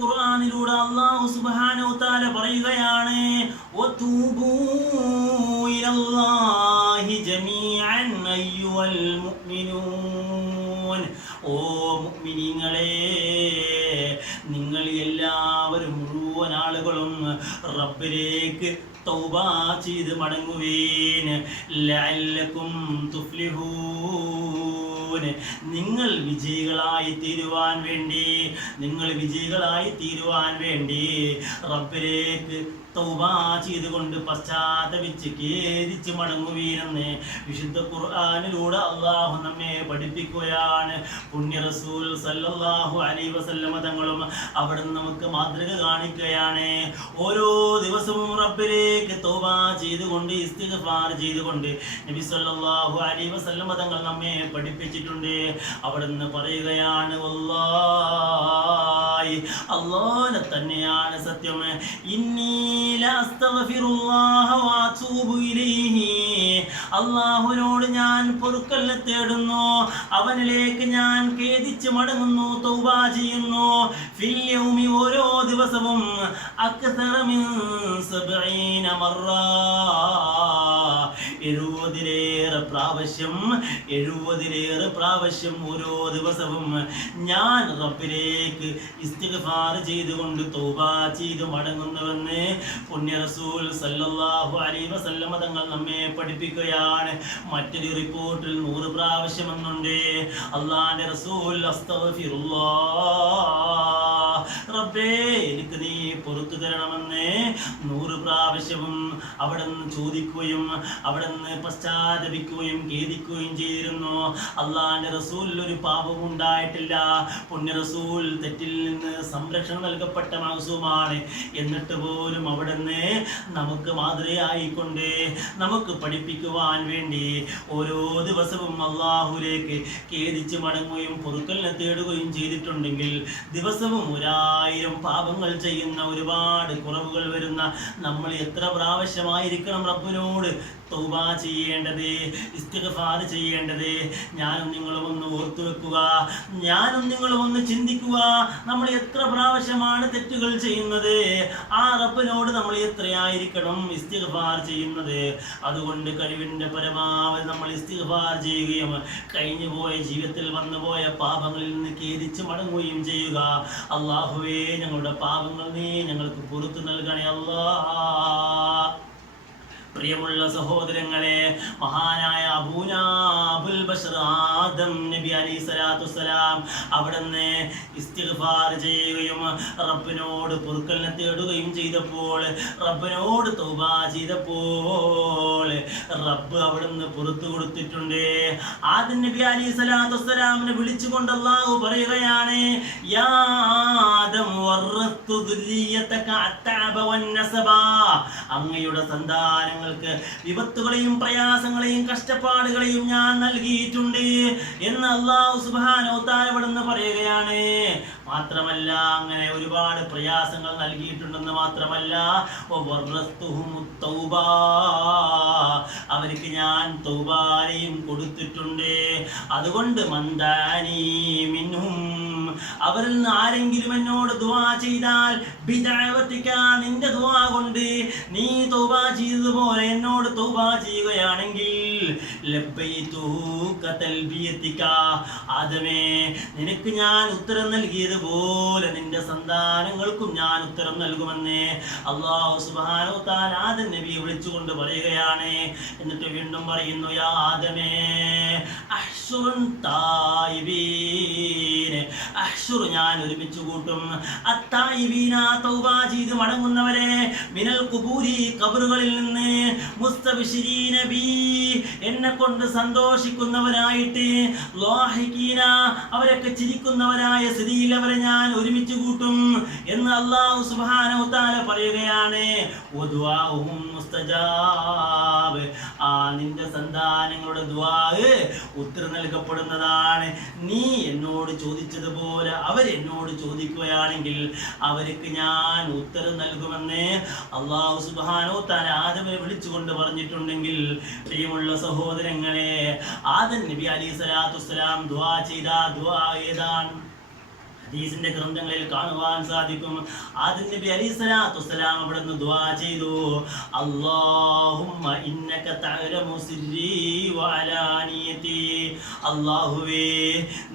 ഖുർആനിലൂടെ അള്ളാഹു സുബാനോ താല പറയുകയാണ് ഓ നിങ്ങൾ എല്ലാവരും മുഴുവൻ ആളുകളും റബ്ബിലേക്ക് ചെയ്ത് മടങ്ങുവേൻ. ലഅല്ലക്കും തുഫ്ലിഹൂൻ. നിങ്ങൾ വിജയികളായി തീരുവാൻ വേണ്ടി നിങ്ങൾ വിജയികളായി തീരുവാൻ വേണ്ടി റബ്ബിലേക്ക് തൗബ ചെയ്തുകൊണ്ട് പശ്ചാത്തപിച്ച് ഖേദിച്ച് മടങ്ങുവീരെന്ന് വിശുദ്ധ ഖുർആനിലൂടെ അള്ളാഹു നമ്മെ പഠിപ്പിക്കുകയാണ്. പുണ്യ റസൂൽ സല്ലല്ലാഹു അലൈഹി വസല്ലമ തങ്ങളും അവിടെ നമുക്ക് മാതൃക കാണിക്കുകയാണ്. ഓരോ ദിവസവും റബ്ബിലേക്ക് തൗബ ചെയ്തുകൊണ്ട് ഇസ്തിഗ്ഫാർ ചെയ്തുകൊണ്ട് നബി സല്ലല്ലാഹു അലൈഹി വസല്ലമ തങ്ങൾ നമ്മെ പഠിപ്പിച്ചിട്ടുണ്ട്. അവിടെ പറയുകയാണ് പറയുകയാണ് വല്ലാഹി അള്ളാഹനെ തന്നെയാണ് സത്യം. അള്ളാഹുവിനോട് ഞാൻ പൊറുക്കൽ തേടുന്നു. അവനിലേക്ക് ഞാൻ ഖേദിച്ച് മടങ്ങുന്നു തൗബ ചെയ്യുന്നു. യൗമി ഓരോ ദിവസവും അക്തറ മിൻ സബ്ഈന മറ എഴുപതിലേറെ പ്രാവശ്യം എഴുപതിലേറെ പ്രാവശ്യം ഓരോ ദിവസവും ഞാൻ റബ്ബിലേക്ക് ഇസ്തിഗ്ഫാർ ചെയ്തുകൊണ്ട് തൗബ ചെയ്ത് മടങ്ങുന്നുവെന്ന് പുണ്യ റസൂൽ സല്ലല്ലാഹു അലൈഹി വസല്ലമ തങ്ങൾ നമ്മെ പഠിപ്പിക്കുകയാണ്. മറ്റൊരു റിപ്പോർട്ടിൽ നൂറ് പ്രാവശ്യം എന്നുണ്ട്. അള്ളാന്റെ റസൂൽ അസ്തഗ്ഫിറുല്ലാഹ്. റബ്ബേ എനിക്ക് നീ പുറത്തു തരണമെന്ന്. നൂറ് പ്രാവശ്യവും അവിടുന്ന് ചോദിക്കുകയും അവിടുന്ന് പശ്ചാത്തപിക്കുകയും ഖേദിക്കുകയും ചെയ്തിരുന്നു. അള്ളാന്റെ റസൂലിൽ ഒരു പാപവും ഉണ്ടായിട്ടില്ല. പുണ്യ റസൂൽ തെറ്റിൽ നിന്ന് സംരക്ഷണം നൽകപ്പെട്ട മാസവുമാണ് എന്നിട്ട് പോലും അവിടുന്ന് നമുക്ക് മാതൃകയായിക്കൊണ്ട് നമുക്ക് പഠിപ്പിക്കുവാൻ വേണ്ടി ഓരോ ദിവസവും അള്ളാഹുലേക്ക് ഖേദിച്ച് മടങ്ങുകയും പൊറുക്കലിനെ തേടുകയും ചെയ്തിട്ടുണ്ടെങ്കിൽ ദിവസവും ഒരായിരം പാപങ്ങൾ ചെയ്യുന്ന ഒരുപാട് കുറവുകൾ വരുന്ന നമ്മൾ എത്ര പ്രാവശ്യമായിരിക്കണം റബ്ബിനോട് തൗബ ചെയ്യേണ്ടത് ഇസ്തിഗ്ഫാർ ചെയ്യേണ്ടത്. ഞാനും നിങ്ങളും ഒന്ന് ഓർത്തു വെക്കുക ഞാനും നിങ്ങളും ഒന്ന് ചിന്തിക്കുക. നമ്മൾ എത്ര പ്രാവശ്യമാണ് തെറ്റുകൾ ചെയ്യുന്നത്? ആ റബ്ബിനോട് നമ്മൾ എത്രയായിരിക്കണം ഇസ്തിഗ്ഫാർ ചെയ്യുന്നത്? അതുകൊണ്ട് കഴിവിന്റെ പരമാവധി നമ്മൾ ഇസ്തിഗ്ഫാർ ചെയ്യുകയും കഴിഞ്ഞു പോയ ജീവിതത്തിൽ വന്നുപോയ പാപങ്ങളിൽ നിന്ന് ഖേദിച്ച് മടങ്ങുകയും ചെയ്യുക. അള്ളാഹുവേ ഞങ്ങളുടെ പാപങ്ങൾ നീ ഞങ്ങൾക്ക് പുറത്തു നൽകണേ അല്ലാ പ്രിയമുള്ള സഹോദരങ്ങളെ മഹാനായ അബൂനാ അബുൽ ബഷർ ആദം നബി അലി സ്വലാത്തു സലാം അവിടുന്ന് ഇസ്തിഗ്ഫാർ ചെയ്യുകയും റബ്ബിനോട് പൊറുക്കലിനെ തേടുകയും ചെയ്തപ്പോൾ റബ്ബിനോട് തൗബ ചെയ്തപ്പോൾ റബ്ബ് അവിടുന്ന് പുറത്തു കൊടുത്തിട്ടുണ്ട്. ആദം നബി അലി സലാത്തു വസ്സലാമിനെ വിളിച്ചുകൊണ്ട് അല്ലാഹു പറയുകയാണ് യാ ആദം അങ്ങയുടെ സന്താനങ്ങൾക്ക് വിപത്തുകളെയും പ്രയാസങ്ങളെയും കഷ്ടപ്പാടുകളെയും ഞാൻ നൽകിയിട്ടുണ്ട് എന്ന് അള്ളാഹു സുബാനോ താരപ്പെടുന്ന് പറയുകയാണ്. മാത്രമല്ല അങ്ങനെ ഒരുപാട് പ്രയാസങ്ങൾ നൽകിയിട്ടുണ്ടെന്ന് മാത്രമല്ല. അവർക്ക് ഞാൻ തൗബാലയും കൊടുത്തിട്ടുണ്ട് അതുകൊണ്ട് മന്ദാനി അവരിൽ നിന്ന് ആരെങ്കിലും എന്നോട് ദുവാ ചെയ്താൽ നിന്റെ ദുവാ കൊണ്ട് നീ തൗബ ചെയ്തതുപോലെ എന്നോട് തൗബ ചെയ്യുകയാണെങ്കിൽ ആദമേ നിനക്ക് ഞാൻ ഉത്തരം നൽകിയതുപോലെ നിന്റെ സന്താനങ്ങൾക്കും ഞാൻ ഉത്തരം നൽകുമെന്നേ. അള്ളാഹു സുബാനോ താൻ ആദം നബിയെ വിളിച്ചുകൊണ്ട് പറയുകയാണ്. എന്നിട്ട് വീണ്ടും പറയുന്നു യാ ആദമേ അഹ്ശുറുൻ തായിബീൻ അഹ്ശുർ ഞാൻ ഒരുമിച്ച് കൂട്ടും. അത്തായിബീന തൗബ മടങ്ങുന്നവരെ മിനൽ കുബൂരി കബറുകളിൽ നിന്ന് എന്നെ കൊണ്ട് സന്തോഷിക്കുന്നവരായിട്ട് അവരൊക്കെ ചിരിക്കുന്നവരായ സ്ഥിതിയിൽ അവരെ ഞാൻ ഒരുമിച്ച് കൂട്ടും എന്ന് അള്ളാഹു തആല പറയുകയാണ്. ആ നിന്റെ സന്താനങ്ങളുടെ ഉത്തരം നൽകപ്പെടുന്നതാണ്. നീ എന്നോട് ചോദിച്ചതുപോലെ അവരെന്നോട് ചോദിക്കുകയാണെങ്കിൽ അവർക്ക് ഞാൻ ഉത്തരം നൽകുമെന്ന് അള്ളാഹു സുബാനോ താൻ ആദമെ വിളിച്ചുകൊണ്ട് പറഞ്ഞിട്ടുണ്ടെങ്കിൽ പ്രിയമുള്ള സഹോദരങ്ങളെ ആദൻ നബി അലി സ്വലാത്തു വസ്സലാം ദുആ ചെയ്ത ദുആ ഏതാണ്? ഹദീസിന്റെ ഗ്രന്ഥങ്ങളിൽ കാണുവാൻ സാധിക്കും. ആദ്യം നബി അലി സ്വലാത്തു വസ്സലാം അവിടെ നിന്ന് ദ്വാ ചെയ്തു. അള്ളാഹുമ്മ ഇന്നക തഅലമു സിരി വഅലാനിയതി അല്ലാഹുവേ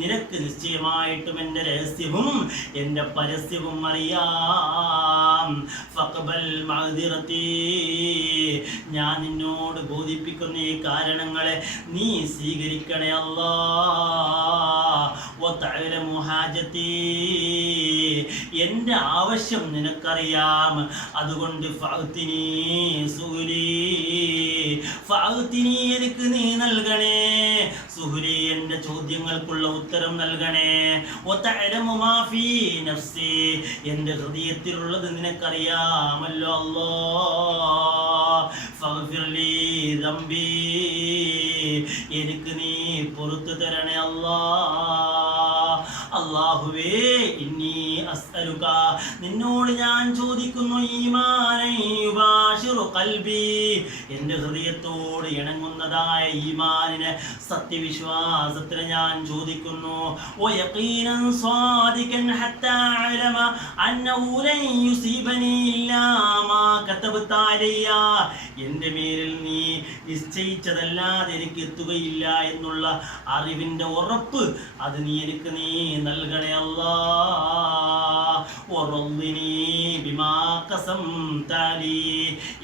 നിനക്ക് നിശ്ചയമായിട്ടും എന്റെ രഹസ്യവും എന്റെ പരസ്യവും അറിയാം. ഫഖബൽ മഅദിറതി ഞാൻ നിന്നോട് ബോധിപ്പിക്കുന്ന ഈ കാരണങ്ങളെ നീ സ്വീകരിക്കണേ അല്ലാഹ്. ഇബാദത്തി എന്റെ ആവശ്യം നിനക്കറിയാം. അതുകൊണ്ട് എനിക്ക് നീ നൽകണേ. സുഹുലി എന്റെ ചോദ്യങ്ങൾക്കുള്ള ഉത്തരം നൽകണേ. മാഫി നഫ്സി. എന്റെ ഹൃദയത്തിലുള്ളത് നിനക്കറിയാമല്ലോ അല്ലോ. ഫഗ്ഫിർലി എനിക്ക് നീ പുറത്തു തരണേ അല്ലാ. നിന്നോട് ഞാൻ ചോദിക്കുന്നു ഖൽബി എന്റെ ഹൃദയത്തോട് ഇണങ്ങുന്നതായ ഈമാനിന് സത്യവിശ്വാസത്തിന് ഞാൻ ചോദിക്കുന്നു വയഖീനൻ സ്വാദികൻ ഹത്താ അന്നഹു ഇല്ലാ മാ എന്റെ മേലിൽ നീ നിശ്ചയിച്ചതല്ലാതെ എനിക്ക് എത്തുകയില്ല എന്നുള്ള അറിവിന്റെ ഉറപ്പ് അത് നീ എനിക്ക് നീ നൽകണേ അല്ലാ.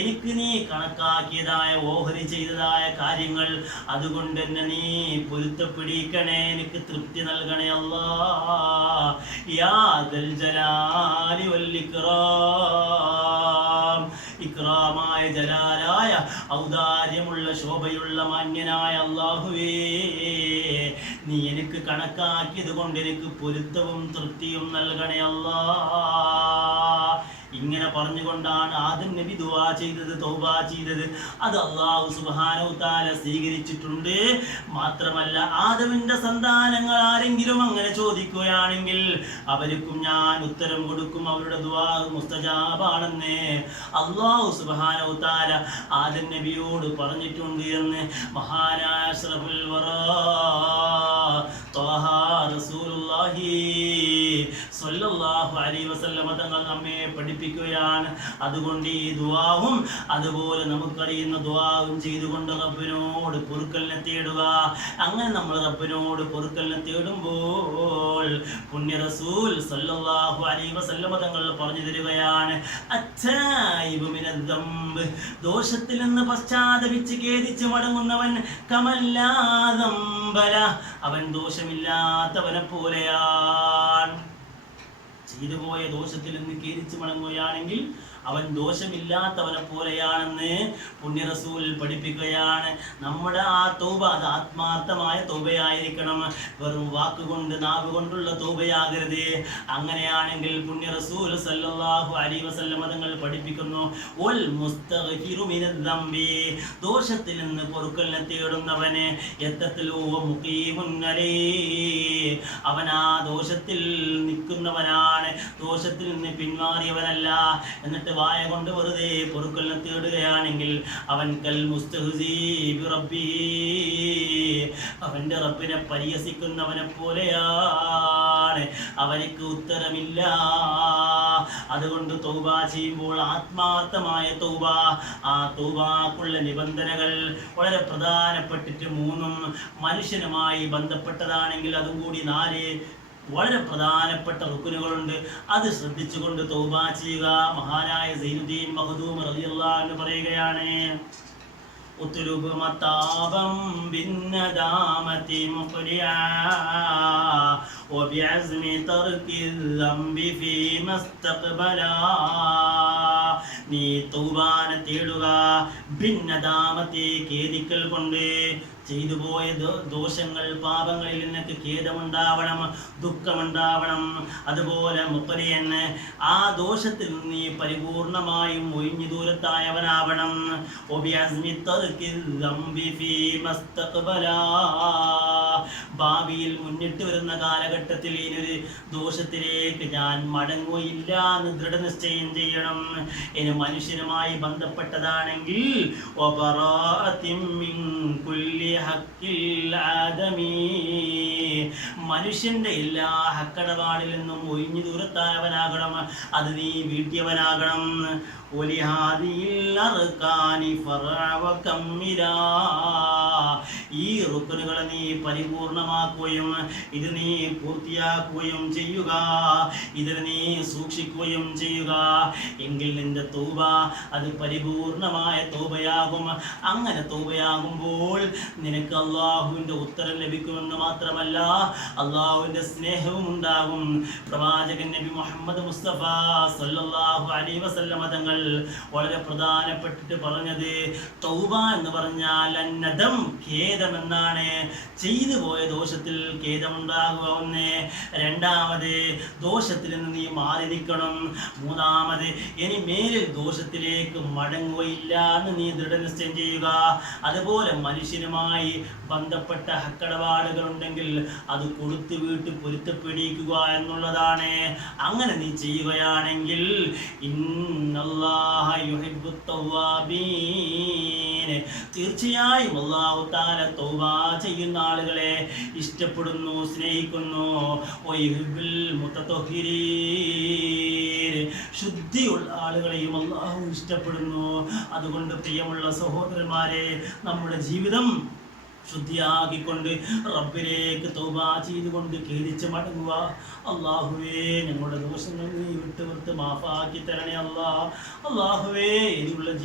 എനിക്ക് നീ കണക്കാക്കിയതായ ഓഹരി ചെയ്തതായ കാര്യങ്ങൾ അതുകൊണ്ട് തന്നെ നീ പൊരുത്തപ്പെടിക്കണേ. എനിക്ക് തൃപ്തി നൽകണേ അല്ലാ. ജലാലി വല്ലിക്റാം ഇക്രാമായ ജലാലായ ഔദാര്യമുള്ള ശോഭയുള്ള മാന്യനായ അള്ളാഹുവേ നീ എനിക്ക് കണക്കാക്കിയത് കൊണ്ട് എനിക്ക് പൊരുത്തവും തൃപ്തിയും നൽകണേ അല്ലാ ഇങ്ങനെ പറഞ്ഞുകൊണ്ടാണ് ആദ്യം നബി ദുവാ ചെയ്തത് തൗബ ചെയ്തത്. അത് അള്ളാഹു സുബ്ഹാനഹു തആല സ്വീകരിച്ചിട്ടുണ്ട്. മാത്രമല്ല ആദമിന്റെ സന്താനങ്ങൾ ആരെങ്കിലും അങ്ങനെ ചോദിക്കുകയാണെങ്കിൽ അവർക്കും ഞാൻ ഉത്തരം കൊടുക്കും അവരുടെ ദുആ മുസ്തജാബാണെന്ന്. അള്ളാഹു സുബ്ഹാനഹു തആല ആദം നബിയോട് പറഞ്ഞിട്ടുണ്ട് എന്ന്. മഹാനായ റസൂലുള്ളാഹി. സ്വല്ലല്ലാഹു അലൈഹി വസല്ലമ തങ്ങൾ നമ്മെ പഠിപ്പിക്കുകയാണ്. അതുകൊണ്ട് ഈ ദുആവും അതുപോലെ നമുക്കറിയുന്ന ദുആവും ചെയ്തുകൊണ്ട് റബ്ബിനോട് പൊറുക്കലിനെ തേടുക. അങ്ങനെ നമ്മൾ റബ്ബിനോട് പൊറുക്കലിനെ തേടുമ്പോൾ പുണ്യ റസൂൽ അലൈഹി വസല്ലമ തങ്ങൾ പറഞ്ഞു തരികയാണ്. ദോഷത്തിൽ നിന്ന് പശ്ചാത്തപിച്ച് ഖേദിച്ച് മടങ്ങുന്നവൻ കമല്ലാതമ്പല അവൻ ദോഷമില്ലാത്തവനെ പോലെയാണ് ചെയ്തു പോയ ദോഷത്തിൽ നിന്ന് കേരിച്ചു മടങ്ങുകയാണെങ്കിൽ അവൻ ദോഷമില്ലാത്തവനെ പോലെയാണെന്ന് പുണ്യറസൂൽ പഠിപ്പിക്കുകയാണ്. നമ്മുടെ ആ തോബ അത് ആത്മാർത്ഥമായ തോബയായിരിക്കണം വെറും വാക്കുകൊണ്ട് നാവ് കൊണ്ടുള്ള തോബയാകരുത് അങ്ങനെയാണെങ്കിൽ പുണ്യ റസൂൽ സല്ലല്ലാഹു അലൈഹി വസല്ലം തങ്ങൾ പഠിപ്പിക്കുന്നു. ഉൽ മുസ്തഗ്ഫിറു മിനദ്ദംബി ദോഷത്തിൽ നിന്ന് പൊറുക്കലിനെ തേടുന്നവന് എത്തത്തിലോ മുഖീമുൻ അലൈഹി അവൻ ആ ദോഷത്തിൽ നിൽക്കുന്നവനാണ്. ദോഷത്തിൽ നിന്ന് പിന്മാറിയവനല്ല എന്നിട്ട് വായ കൊണ്ട് വെറുതെ പൊറുക്കലിനെ തേടുകയാണെങ്കിൽ അവൻ കൽ മുസ്തഹ്സീ അവന്റെ റബ്ബിനെ പരിഹസിക്കുന്നവനെ പോലെയാണ്. അവനിക്ക് ഉത്തരമില്ല. അതുകൊണ്ട് തൗബ ചെയ്യുമ്പോൾ ആത്മാർത്ഥമായ തൗബ. ആ തൗബാക്കുള്ള നിബന്ധനകൾ വളരെ പ്രധാനപ്പെട്ടിട്ട് മൂന്നും മനുഷ്യനുമായി ബന്ധപ്പെട്ടതാണെങ്കിൽ അതും കൂടി നാല് വളരെ പ്രധാനപ്പെട്ട റുക്കുനുകളുണ്ട് അത് ശ്രദ്ധിച്ചുകൊണ്ട് തൗബ ചെയ്യുക മഹാനായ സൈനുദ്ദീൻ മഹദൂം റളിയല്ലാഹു അൻഹു പറയുകയാണ് ഉത്തുലുബ് മതാബം بالندامة مقلعا وبعزم ترك الذنب فيما استقبلا നീ തൗബാനെ തേടുക ഭിന്നതാമത്തെ ഖേദിക്കൽ കൊണ്ട് ചെയ്തു പോയ ദോഷങ്ങൾ പാപങ്ങളിൽ നിനക്ക് ഖേദമുണ്ടാവണം ദുഃഖമുണ്ടാവണം. അതുപോലെ മുപ്പലിയൻ ആ ദോഷത്തിൽ നീ പരിപൂർണമായും ഒഴിഞ്ഞു ദൂരത്തായവനാവണം. ഭാവിയിൽ മുന്നിട്ട് വരുന്ന കാലഘട്ടത്തിൽ ഇനൊരു ദോഷത്തിലേക്ക് ഞാൻ മടങ്ങുകയില്ല എന്ന് ദൃഢനിശ്ചയം ചെയ്യണം. ഇനി മനുഷ്യനുമായി ബന്ധപ്പെട്ടതാണെങ്കിൽ മനുഷ്യന്റെ എല്ലാ ഹക്കടപാടിൽ നിന്നും ഒഴിഞ്ഞു ദൂരത്തായവനാകണം. അത് നീ വീട്ടിയവനാകണം. ഒലിഹാദിയിൽ അറുക്കാനി ഫറവ കമ്മിരാ. റുക്കനുകളെ നീ പരിപൂർണമാക്കുകയും ഇത് നീ പൂർത്തിയാക്കുകയും ചെയ്യുക. ഇത് നീ സൂക്ഷിക്കുകയും ചെയ്യുക. എങ്കിൽ നിന്റെ തൗബ അത് പരിപൂർണമായ തൗബയാകും. അങ്ങനെ തൗബയാകുമ്പോൾ നിനക്ക് അള്ളാഹുവിന്റെ ഉത്തരം ലഭിക്കുമെന്ന് മാത്രമല്ല അള്ളാഹുവിന്റെ സ്നേഹവും ഉണ്ടാകും. പ്രവാചകൻ നബി മുഹമ്മദ് മുസ്തഫ സല്ലല്ലാഹു അലൈഹി വസല്ല മതങ്ങൾ വളരെ പ്രധാനപ്പെട്ടിട്ട് പറഞ്ഞത് തൗബ എന്ന് പറഞ്ഞാൽ അന്നദം ഖേദമെന്നാണ് ചെയ്തു പോയ ദോഷത്തിൽ ഖേദമുണ്ടാകുക ഒന്ന് രണ്ടാമത് ദോഷത്തിൽ നിന്ന് നീ മാറി നിൽക്കണം. മൂന്നാമത് ഇനി മേലിൽ ദോഷത്തിലേക്ക് മടങ്ങുകയില്ല എന്ന് നീ ദൃഢനിശ്ചയം ചെയ്യുക. അതുപോലെ മനുഷ്യനുമായി ബന്ധപ്പെട്ട ഹക്കടപാടുകൾ ഉണ്ടെങ്കിൽ അത് കൊടുത്തു വീട്ട് പൊരുത്തപ്പെടിക്കുക എന്നുള്ളതാണ്. അങ്ങനെ നീ ചെയ്യുകയാണെങ്കിൽ തീർച്ചയായും അള്ളാഹു താല തൗബ ചെയ്യുന്ന ആളുകളെ ഇഷ്ടപ്പെടുന്നു സ്നേഹിക്കുന്നു. ശുദ്ധിയുള്ള ആളുകളെയും അള്ളാഹു ഇഷ്ടപ്പെടുന്നു. അതുകൊണ്ട് പ്രിയമുള്ള സഹോദരന്മാരെ നമ്മുടെ ജീവിതം ശുദ്ധിയാക്കിക്കൊണ്ട് റബ്ബിലേക്ക് തൗബ ചെയ്തുകൊണ്ട് കേരിച്ച് മടങ്ങുക. അള്ളാഹുവേ ഞങ്ങളുടെ ദോഷങ്ങൾ നീ വിട്ടുവിട്ട് മാഫാക്കി തരണേ അല്ലാ അള്ളാഹുവേ ഇനിയുള്ള